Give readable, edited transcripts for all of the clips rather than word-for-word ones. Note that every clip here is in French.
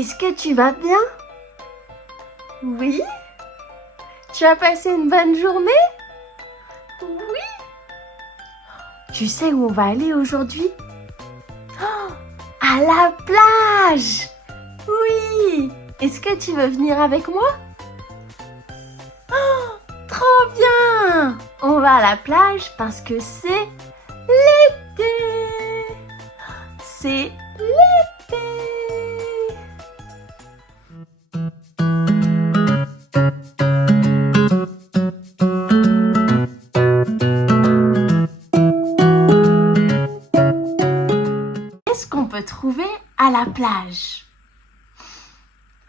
Est-ce que tu vas bien? Oui? Tu as passé une bonne journée? Oui? Tu sais où on va aller aujourd'hui? Oh, à la plage! Oui! Est-ce que tu veux venir avec moi? Oh, trop bien! On va à la plage parce que c'est l'été! C'est l'été! Qu'est-ce qu'on peut trouver à la plage?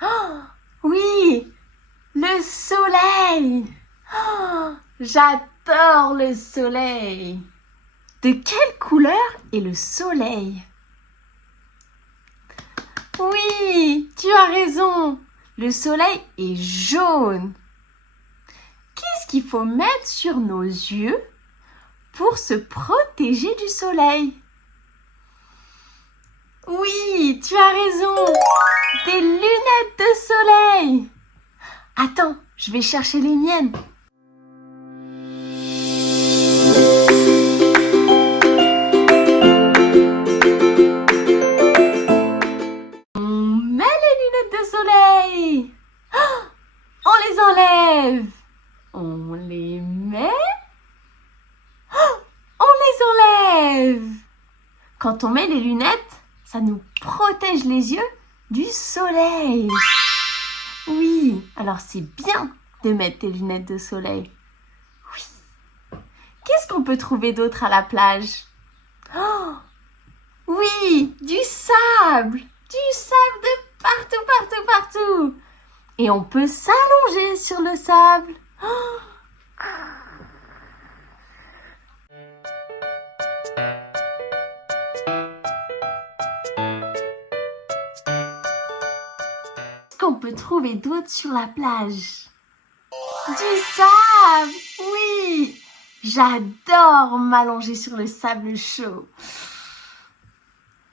Oh, oui! Le soleil! Oh, j'adore le soleil! De quelle couleur est le soleil? Oui, tu as raison! Le soleil est jaune. Qu'est-ce qu'il faut mettre sur nos yeux pour se protéger du soleil? Oui, tu as raison! Des lunettes de soleil! Attends, je vais chercher les miennes. On met les lunettes de soleil. Oh, on les enlève. On les met. Oh, on les enlève. Quand on met les lunettes, ça nous protège les yeux du soleil. Oui, alors c'est bien de mettre des lunettes de soleil. Oui. Qu'est-ce qu'on peut trouver d'autre à la plage? Oh, oui, du sable de partout, partout, partout. Et on peut s'allonger sur le sable. Oh. Qu'est-ce qu'on peut trouver d'autre sur la plage? Du sable, oui. J'adore m'allonger sur le sable chaud.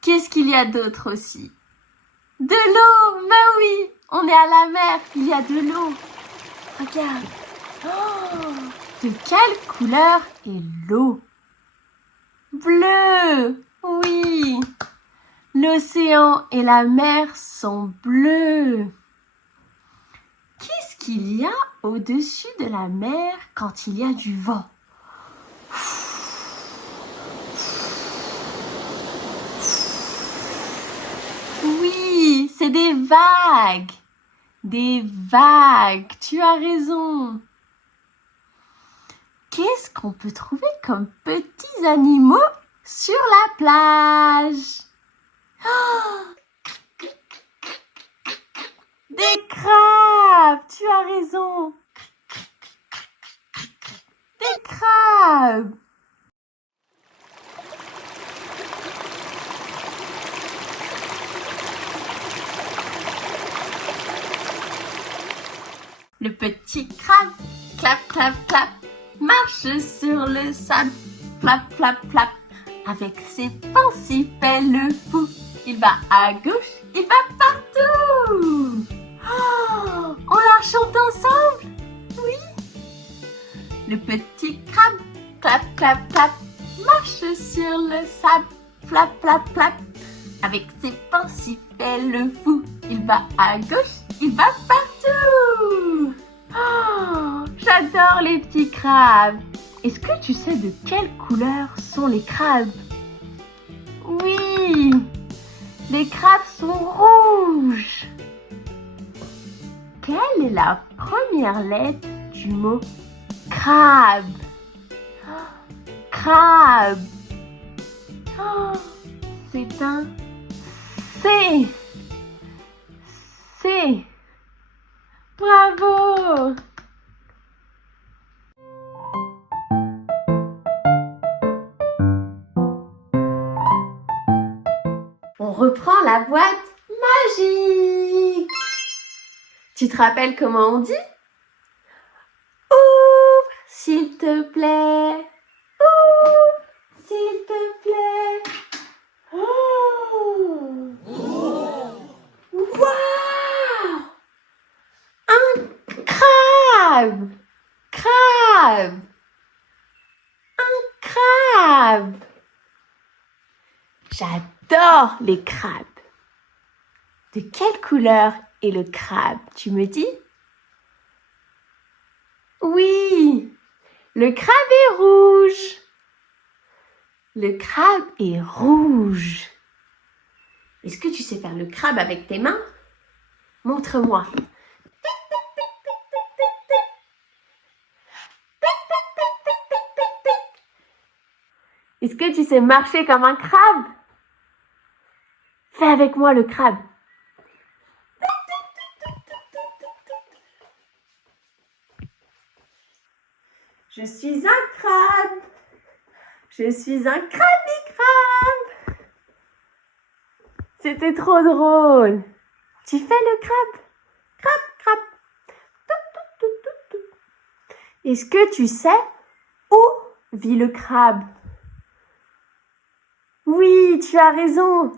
Qu'est-ce qu'il y a d'autre aussi? De l'eau, mais oui, on est à la mer, il y a de l'eau. Regarde. Oh, de quelle couleur est l'eau? Bleu, oui. L'océan et la mer sont bleus. Qu'est-ce qu'il y a au-dessus de la mer quand il y a du vent? Oui, c'est des vagues. Des vagues, tu as raison. Qu'est-ce qu'on peut trouver comme petits animaux sur la plage? Oh, des crabes, tu as raison. Des crabes. Le petit crabe, clap, clap, clap, marche sur le sable, flap, flap, flap. Avec ses pensées, fait le fou. Il va à gauche, il va partout. Oh, on la chante ensemble? Oui. Le petit crabe, clap, clap, clap, marche sur le sable, flap, flap, flap. Avec ses pensées, fait le fou. Il va à gauche, il va partout. Oh, j'adore les petits crabes. Est-ce que tu sais de quelle couleur sont les crabes? Oui, les crabes sont rouges. Quelle est la première lettre du mot crabe? Crabe. Oh, c'est un C. C. Bravo! On reprend la boîte magique. Tu te rappelles comment on dit? Ouvre, s'il te plaît. Ouvre, s'il te plaît. Oh! Wow! crabe. Crabe. Un crabe. J'adore les crabes. De quelle couleur est le crabe, tu me dis? Oui, le crabe est rouge. Le crabe est rouge. Est-ce que tu sais faire le crabe avec tes mains? Montre-moi. Est-ce que tu sais marcher comme un crabe? Fais avec moi le crabe. Je suis un crabe. Je suis un crabe. C'était trop drôle. Tu fais le crabe? Crabe, crabe. Est-ce que tu sais où vit le crabe? Oui, tu as raison.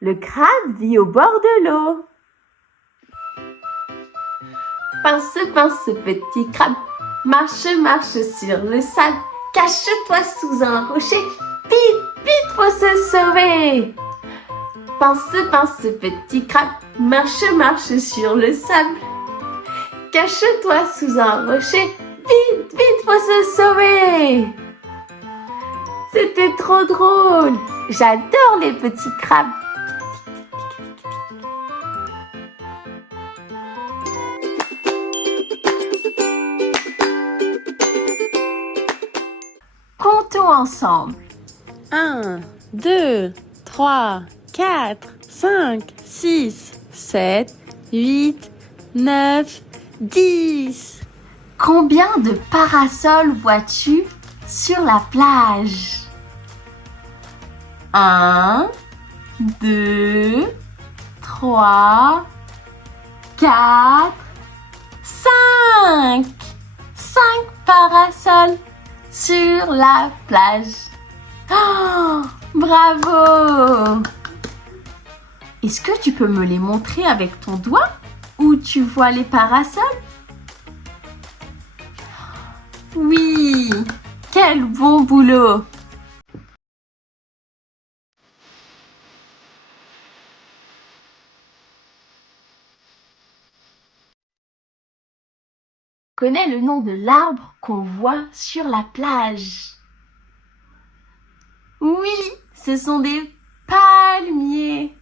Le crabe vit au bord de l'eau. Pince, pince, petit crabe. Marche, marche sur le sable. Cache-toi sous un rocher. Vite, vite, faut se sauver. Pince, pince, petit crabe. Marche, marche sur le sable. Cache-toi sous un rocher. Vite, vite, faut se sauver. C'était trop drôle. J'adore les petits crabes. Comptons ensemble. 1, 2, 3, 4, 5, 6, 7, 8, 9, 10. Combien de parasols vois-tu sur la plage? 1, 2, 3, 4, 5. 5 parasols sur la plage. Oh, bravo! Est-ce que tu peux me les montrer avec ton doigt? Où tu vois les parasols? Oui! Quel bon boulot! Connais le nom de l'arbre qu'on voit sur la plage? Oui, ce sont des palmiers.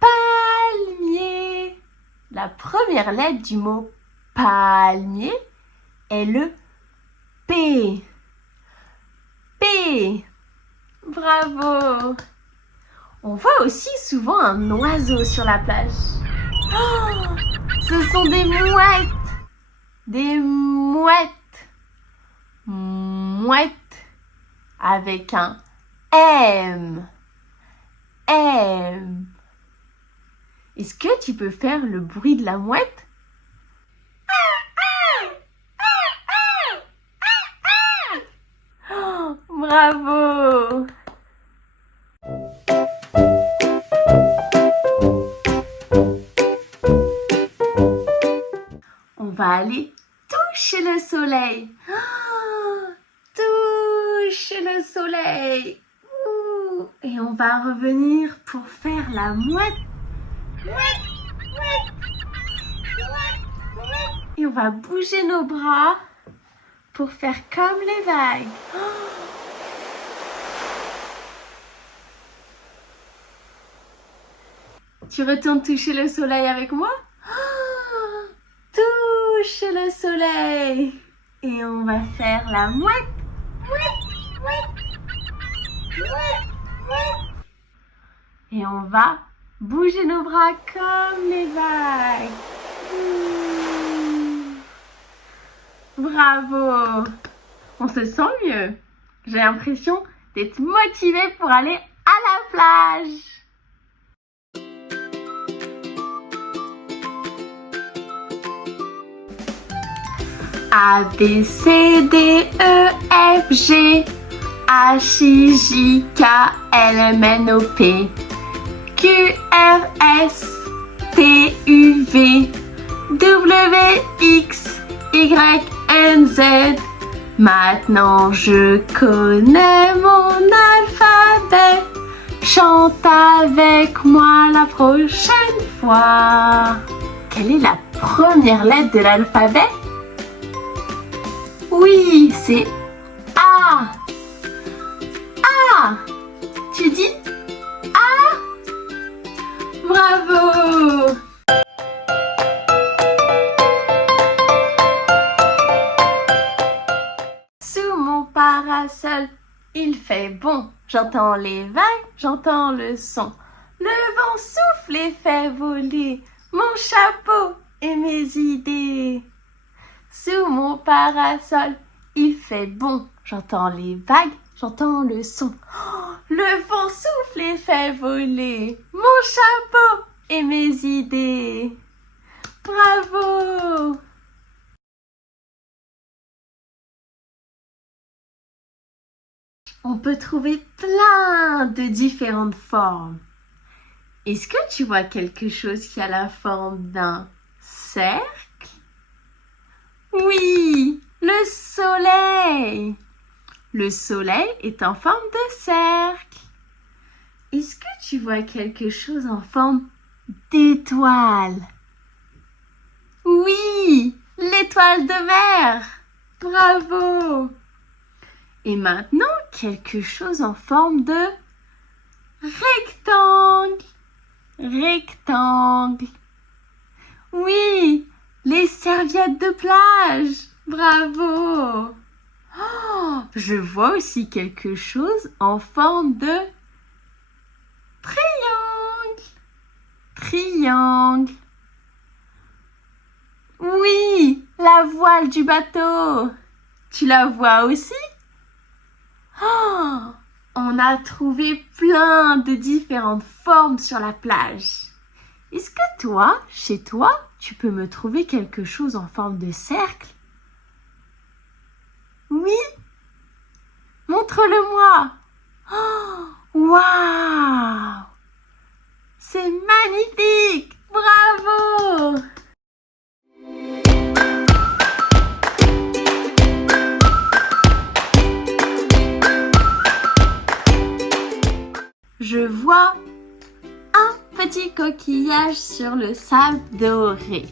Palmiers. La première lettre du mot palmier est le P. P. Bravo. On voit aussi souvent un oiseau sur la plage. Oh, ce sont des mouettes. Des mouettes. Mouettes avec un M. M. Est-ce que tu peux faire le bruit de la mouette? Oh, bravo! On va aller toucher le soleil. Oh, touche le soleil. Ouh. Et on va revenir pour faire la mouette. Et on va bouger nos bras pour faire comme les vagues. Oh. Tu retournes toucher le soleil avec moi? Oh. Touche le soleil. Et on va faire la mouette. Et on va bouger nos bras comme les vagues. Bravo! On se sent mieux. J'ai l'impression d'être motivée pour aller à la plage. A, B, C, D, E, F, G, H, I, J, K, L, M, N, O, P, Q, R, S, T, U, V, W, X, Y, N, Z. Maintenant je connais mon alphabet. Chante avec moi la prochaine fois. Quelle est la première lettre de l'alphabet? Oui, c'est A. A. Tu dis A? Bravo! Sous mon parasol, il fait bon. J'entends les vagues, j'entends le son. Le vent souffle et fait voler mon chapeau et mes idées. Sous mon parasol, il fait bon. J'entends les vagues, j'entends le son. Oh, le vent souffle et fait voler mon chapeau et mes idées. Bravo! On peut trouver plein de différentes formes. Est-ce que tu vois quelque chose qui a la forme d'un cercle? Oui, le soleil. Le soleil est en forme de cercle. Est-ce que tu vois quelque chose en forme d'étoile? Oui, l'étoile de mer. Bravo. Et maintenant, quelque chose en forme de rectangle. Rectangle. Oui, les serviettes de plage. Bravo. Oh, je vois aussi quelque chose en forme de triangle. Triangle. Oui, la voile du bateau. Tu la vois aussi? Oh, on a trouvé plein de différentes formes sur la plage. Est-ce que toi, chez toi, tu peux me trouver quelque chose en forme de cercle? Oui? Montre-le-moi. Oh, waouh! C'est magnifique! Bravo! Je vois un petit coquillage sur le sable doré.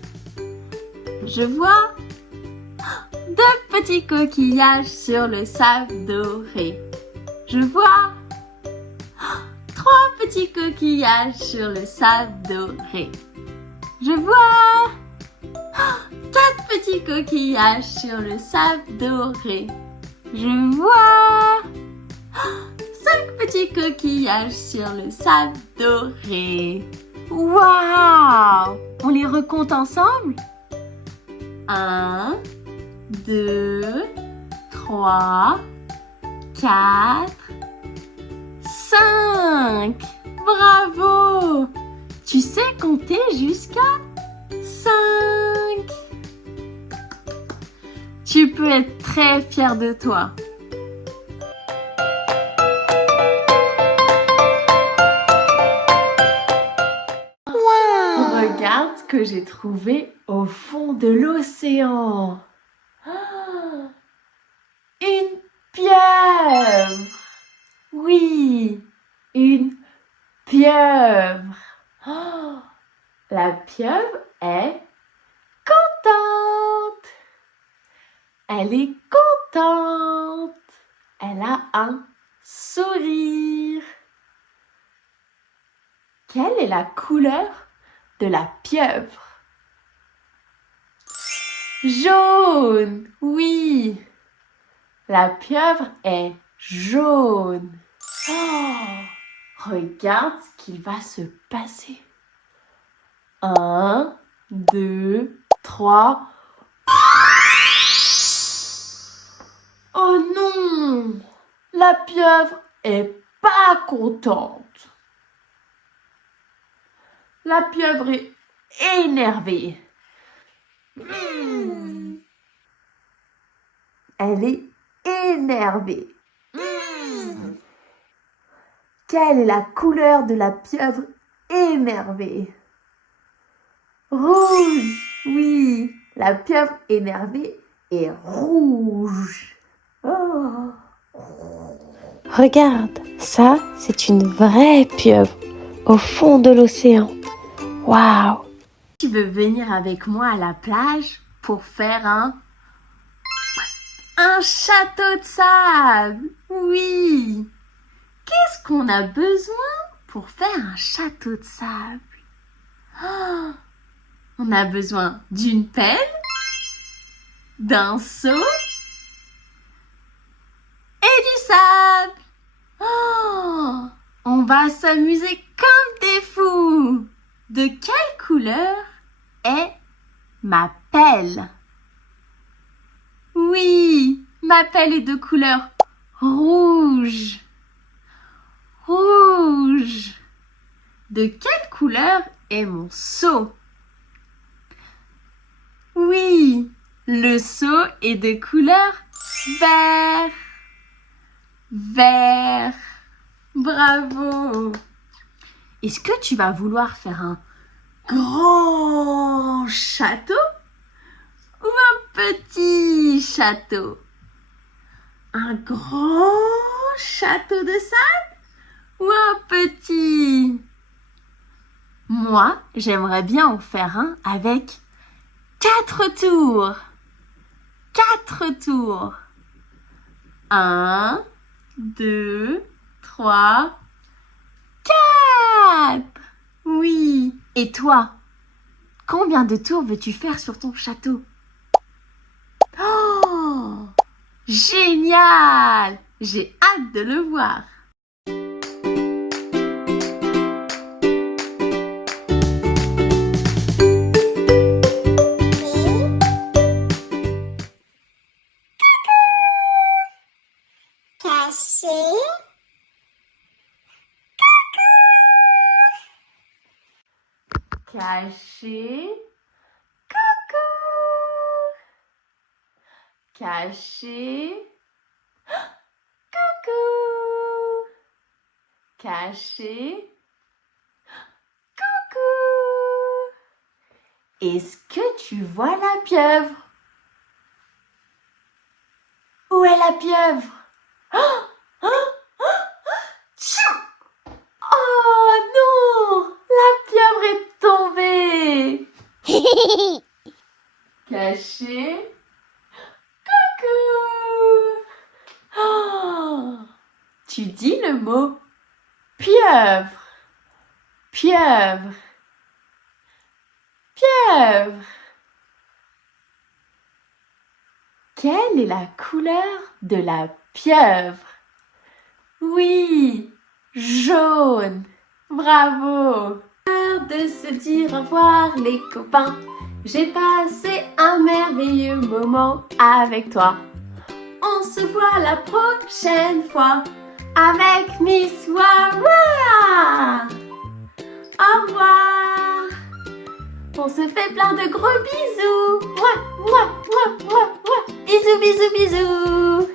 Je vois deux petits coquillages sur le sable doré. Je vois trois petits coquillages sur le sable doré. Je vois quatre petits coquillages sur le sable doré. Je vois 5 petits coquillages sur le sable doré. Waouh! On les recompte ensemble? 1, 2, 3, 4, 5. Bravo! Tu sais compter jusqu'à 5. Tu peux être très fier de toi. Regarde ce que j'ai trouvé au fond de l'océan. Ah, une pieuvre. Oui, une pieuvre. Oh, la pieuvre est contente. Elle est contente. Elle a un sourire. Quelle est la couleur de la pieuvre? Jaune, oui. La pieuvre est jaune. Oh, regarde ce qu'il va se passer. 1, 2, 3. Oh non! La pieuvre est pas contente. La pieuvre est énervée. Elle est énervée. Quelle est la couleur de la pieuvre énervée? Rouge, oui. La pieuvre énervée est rouge. Oh. Regarde, ça, c'est une vraie pieuvre au fond de l'océan. Waouh! Tu veux venir avec moi à la plage pour faire un château de sable? Oui. Qu'est-ce qu'on a besoin pour faire un château de sable? Oh, on a besoin d'une pelle, d'un seau et du sable. Oh, on va s'amuser comme des fous. De quelle couleur est ma pelle? Oui, ma pelle est de couleur rouge. Rouge. De quelle couleur est mon seau? Oui, le seau est de couleur vert. Vert. Bravo. Est-ce que tu vas vouloir faire un grand château ou un petit château? Un grand château de sable ou un petit? Moi, j'aimerais bien en faire un avec 4 tours. 4 tours. 1, 2, 3, 4. Oui. Et toi, combien de tours veux-tu faire sur ton château? Oh, génial! J'ai hâte de le voir. Caché. Coucou. Caché. Coucou. Caché. Coucou. Est-ce que tu vois la pieuvre? Où est la pieuvre? Oh non! La pieuvre est tombée! Caché. Coucou! Oh, tu dis le mot pieuvre. Pieuvre. Pieuvre. Quelle est la couleur de la pieuvre? Oui, jaune. Bravo. L'heure de se dire au revoir les copains. J'ai passé un merveilleux moment avec toi. On se voit la prochaine fois avec Miss Wawa. Au revoir. On se fait plein de gros bisous. Mouah, mouah, mouah, mouah, mouah. Bisous, bisous, bisous.